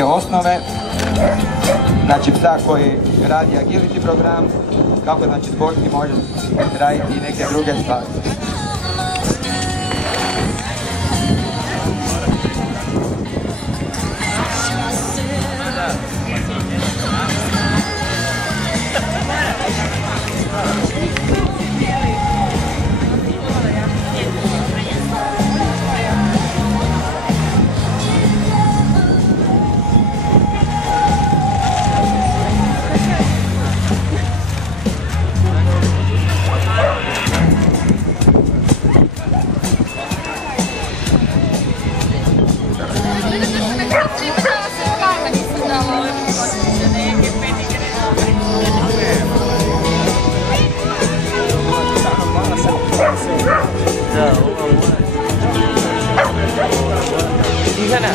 neke osnove, znači psa koji radi agility program, kako znači sportski može raditi i neke druge stvari. Đi thế nào?